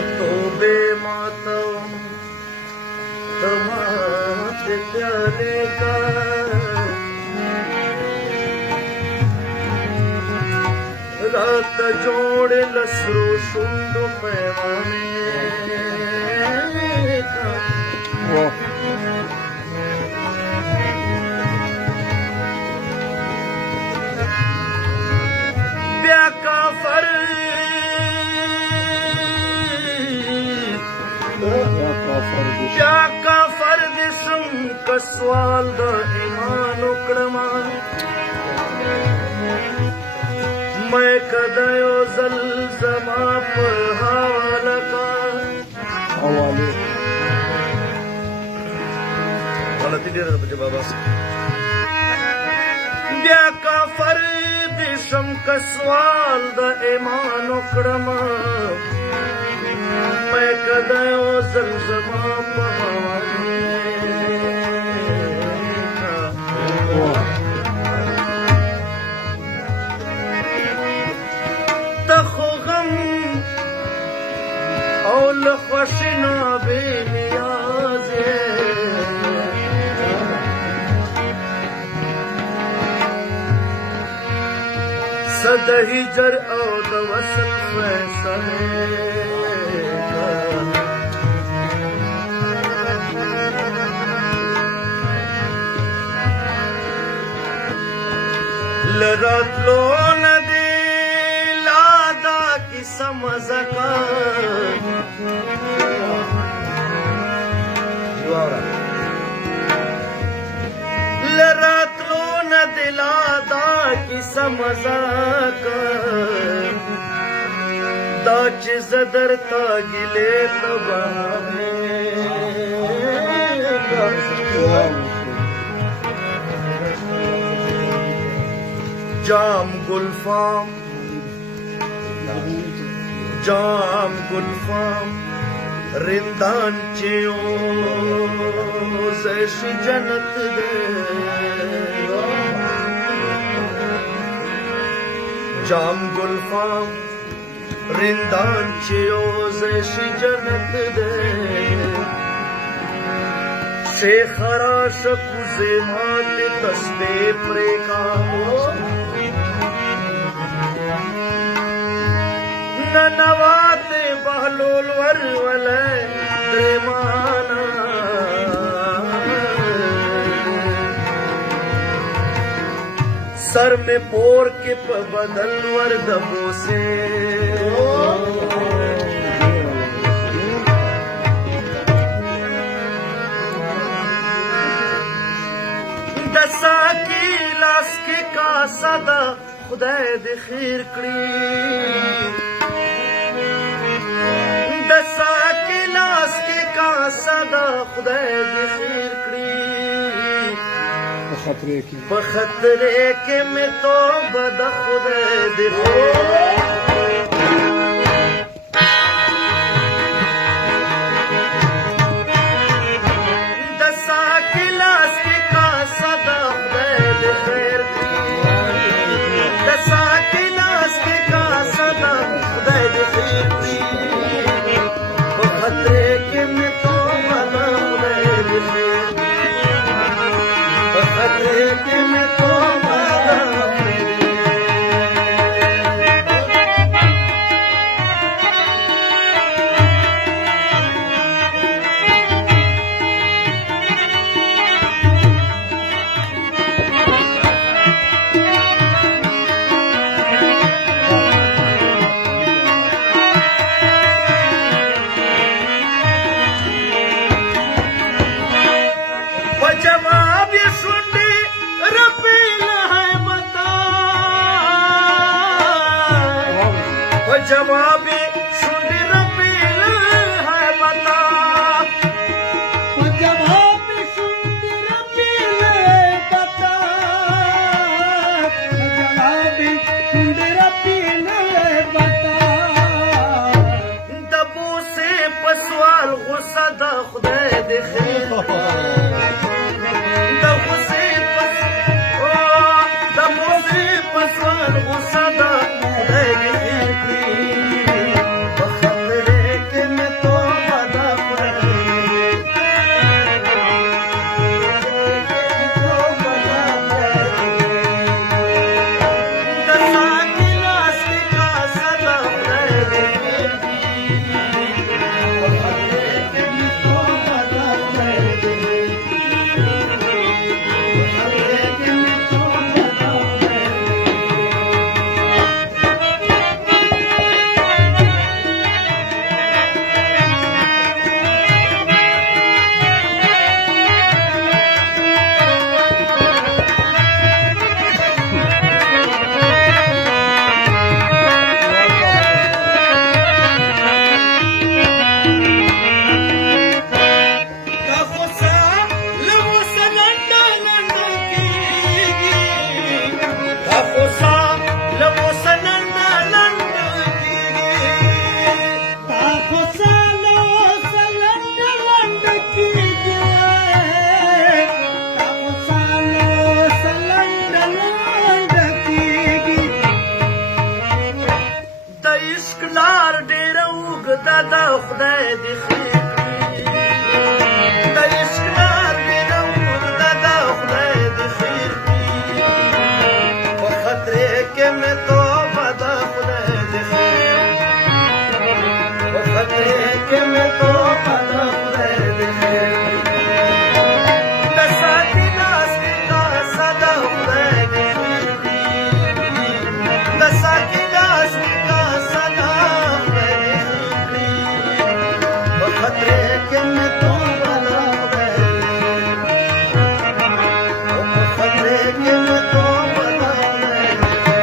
तोबे मातम तमाते प्याले का रात जोड़ लसरू शुंडु पैमाने का ब्याह का फर्ज क्या का फर्द सुन का सवाल द ईमान उकड़मा मैं कदयो जलजमा पर हवाला का हवाले गलती दे रहा था बाबा क्या का फर्द सुन का सवाल द ईमान उकड़मा मैं कदयो जलजमा पहाने तखो गम औल खुशना बेनियाज़े सदही जर औद वसल फैसले लरत लो नदी लादा की समझ का लरत लो नदी लादा की समझ का दाच जदर तागिले तबाहे जाम गुलफाम रिंदान चियो जैसी जन्नत दे जाम गुलफाम रिंदान चियो जैसी जन्नत दे से खराश कुजे माते तस्ते प्रेका नवाते बहलोल वरवले प्रेमाना सर में पोर के बदल वर दबो से दसा की लाश के का सदा खुदाए दे खीर करी दसा के लाश के का सदा खुदाए दे खीर करी बखतरे के में तो बद खुदाए दे दसा के लाश के का सदा खुदाए दे खैर दसा के लाश के का सदा खुदाए दे खैर खतरे के में तो बदा खुदाए दे खतरे के में तो बदा जवाब ये सुनने रबील है बता जवाब ये सुनने रबील है बता जवाब ये सुनने रबील है बता जवाब ये सुनने रबील है बता दबो से पसवाल गुस्सा दा खुदा देखे गुस्सा दा عشق لار ډېره اوږده ده خدای دې خیر کړي د عشق لار ډېره اوږده ده خدای دې خیر کړي په خطرې کې مې توبه ده خدای دې خیر په خطرې کې مې توبه ده خدای دې خیر د ساتي لاس کې کاسه ده خدای دې خیر د ساتي لاس کې کاسه ده خدای دې خیر په خطرې کې مې توبه ده خدای دې په خطرې کې مې توبه ده خدای دې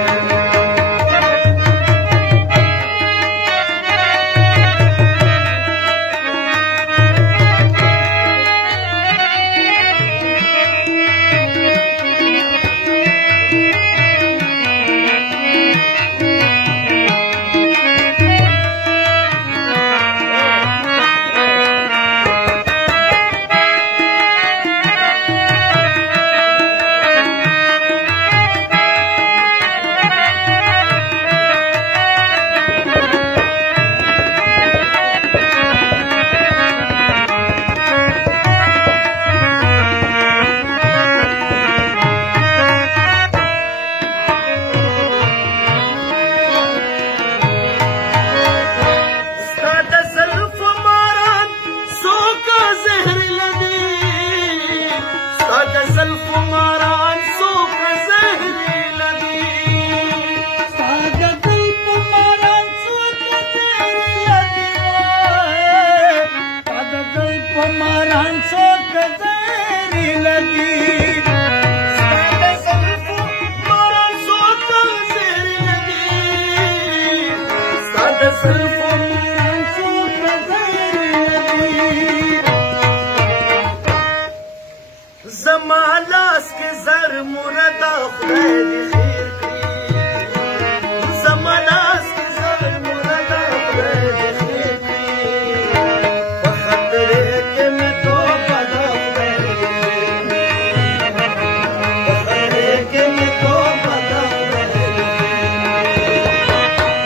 زما لاس کې زر مرده خدای دې خیر کړي زما لاس کې زر مرده خدای دې خیر کړي په خطرې کې مې توبه ده خدای دې خیر کړي په خطرې کې مې توبه ده خدای دې خیر کړي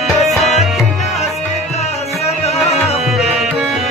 د ساتي لاس کې کاسه ده خدای دې خیر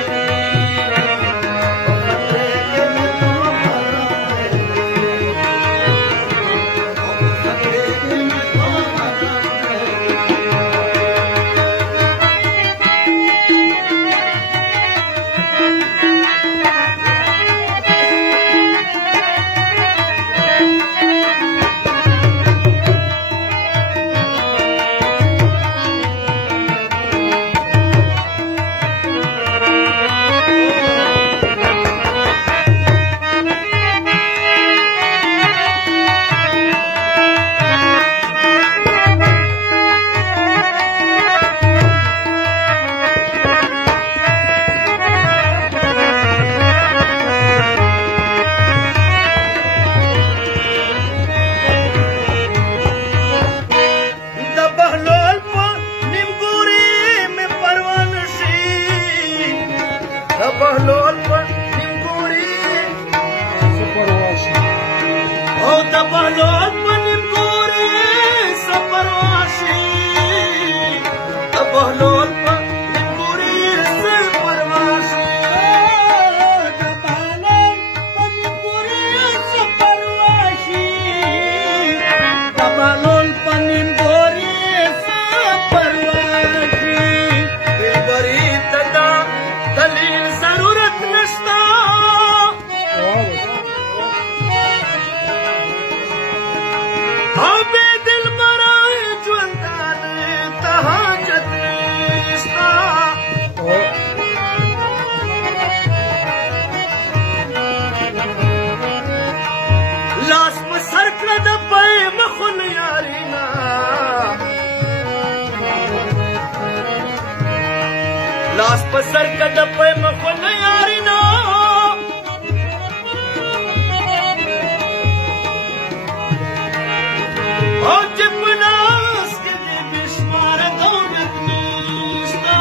بهلول په نیمګوري او د بهلول په نیمګوري سپرواشي د بهلول په نیمګوري سپرواشي د بهلول په نیمګوري سپرواشي د بهلول په نیمګوري سپرواشي دلبري تدا دلیل ضرورت نشتا او بے دل برائے ژوندان ته حاجت نشتا لاس په سر کړه د پی مخون یارینا لاس په سر کړه د پی مخون یارینا او چې په لاس کې د بشمار دولت نشتا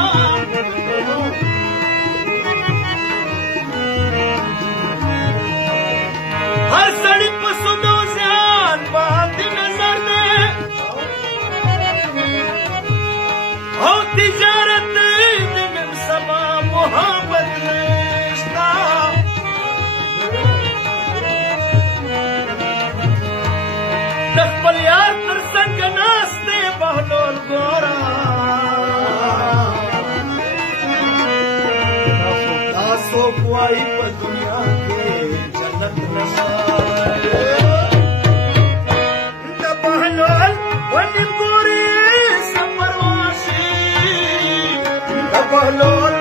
هر سړي په سودو زیان باندې نظر دی او تجارت د نن سبا محبت نشتا د خپل یار تر څنګ ناست دی بهلول ګوره دا څوک وایي په دنیا کې جنت نشته د بهلول ونې ګورې سفر واشي د بهلول